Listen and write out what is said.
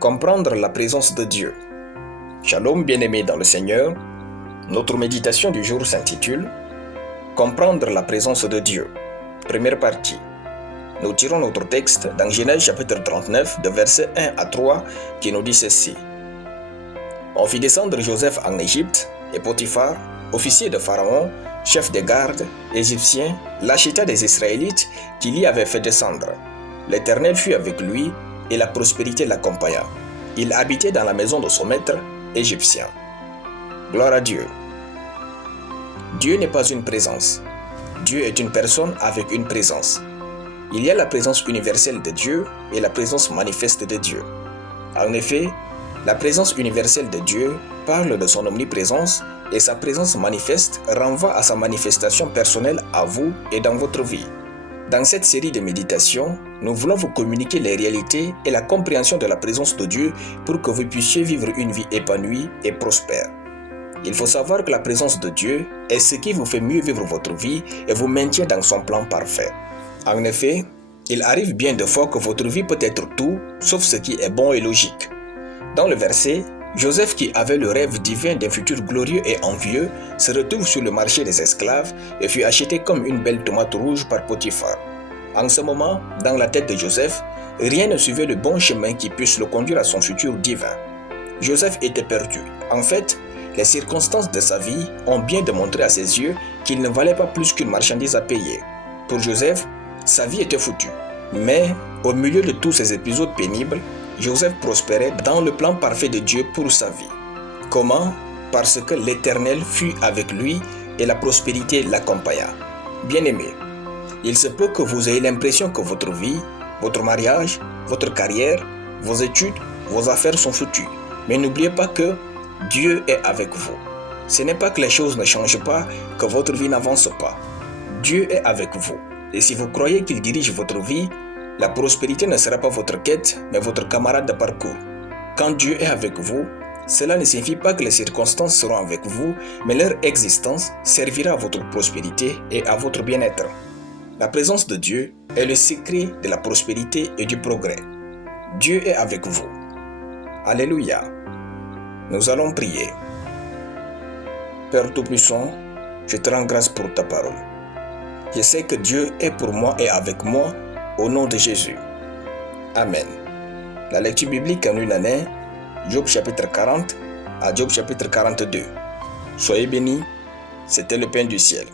Comprendre la présence de Dieu. Shalom bien-aimés dans le Seigneur, notre méditation du jour s'intitule Comprendre la présence de Dieu. Première partie. Nous tirons notre texte dans Genèse chapitre 39 de versets 1 à 3 qui nous dit ceci. On fit descendre Joseph en Égypte et Potiphar, officier de Pharaon, chef des gardes, égyptien, l'acheta des Israélites qui l'y avaient fait descendre. L'Éternel fut avec lui et la prospérité l'accompagna. Il habitait dans la maison de son maître égyptien. Gloire à Dieu. Dieu n'est pas une présence. Dieu est une personne avec une présence. Il y a la présence universelle de Dieu et la présence manifeste de Dieu. En effet, la présence universelle de Dieu parle de son omniprésence et sa présence manifeste renvoie à sa manifestation personnelle à vous et dans votre vie. Dans cette série de méditations, nous voulons vous communiquer les réalités et la compréhension de la présence de Dieu pour que vous puissiez vivre une vie épanouie et prospère. Il faut savoir que la présence de Dieu est ce qui vous fait mieux vivre votre vie et vous maintient dans son plan parfait. En effet, il arrive bien de fois que votre vie peut être tout sauf ce qui est bon et logique. Dans le verset, Joseph qui avait le rêve divin d'un futur glorieux et envieux se retrouve sur le marché des esclaves et fut acheté comme une belle tomate rouge par Potiphar. En ce moment, dans la tête de Joseph, rien ne suivait le bon chemin qui puisse le conduire à son futur divin. Joseph était perdu. En fait, les circonstances de sa vie ont bien démontré à ses yeux qu'il ne valait pas plus qu'une marchandise à payer. Pour Joseph, sa vie était foutue. Mais, au milieu de tous ces épisodes pénibles, Joseph prospérait dans le plan parfait de Dieu pour sa vie. Comment? Parce que l'Éternel fut avec lui et la prospérité l'accompagna. Bien-aimés, il se peut que vous ayez l'impression que votre vie, votre mariage, votre carrière, vos études, vos affaires sont foutues. Mais n'oubliez pas que Dieu est avec vous. Ce n'est pas que les choses ne changent pas, que votre vie n'avance pas. Dieu est avec vous. Et si vous croyez qu'il dirige votre vie, la prospérité ne sera pas votre quête, mais votre camarade de parcours. Quand Dieu est avec vous, cela ne signifie pas que les circonstances seront avec vous, mais leur existence servira à votre prospérité et à votre bien-être. La présence de Dieu est le secret de la prospérité et du progrès. Dieu est avec vous. Alléluia. Nous allons prier. Père Tout-Puissant, je te rends grâce pour ta parole. Je sais que Dieu est pour moi et avec moi, au nom de Jésus. Amen. La lecture biblique en une année, Job chapitre 40 à Job chapitre 42. Soyez bénis, c'était le pain du ciel.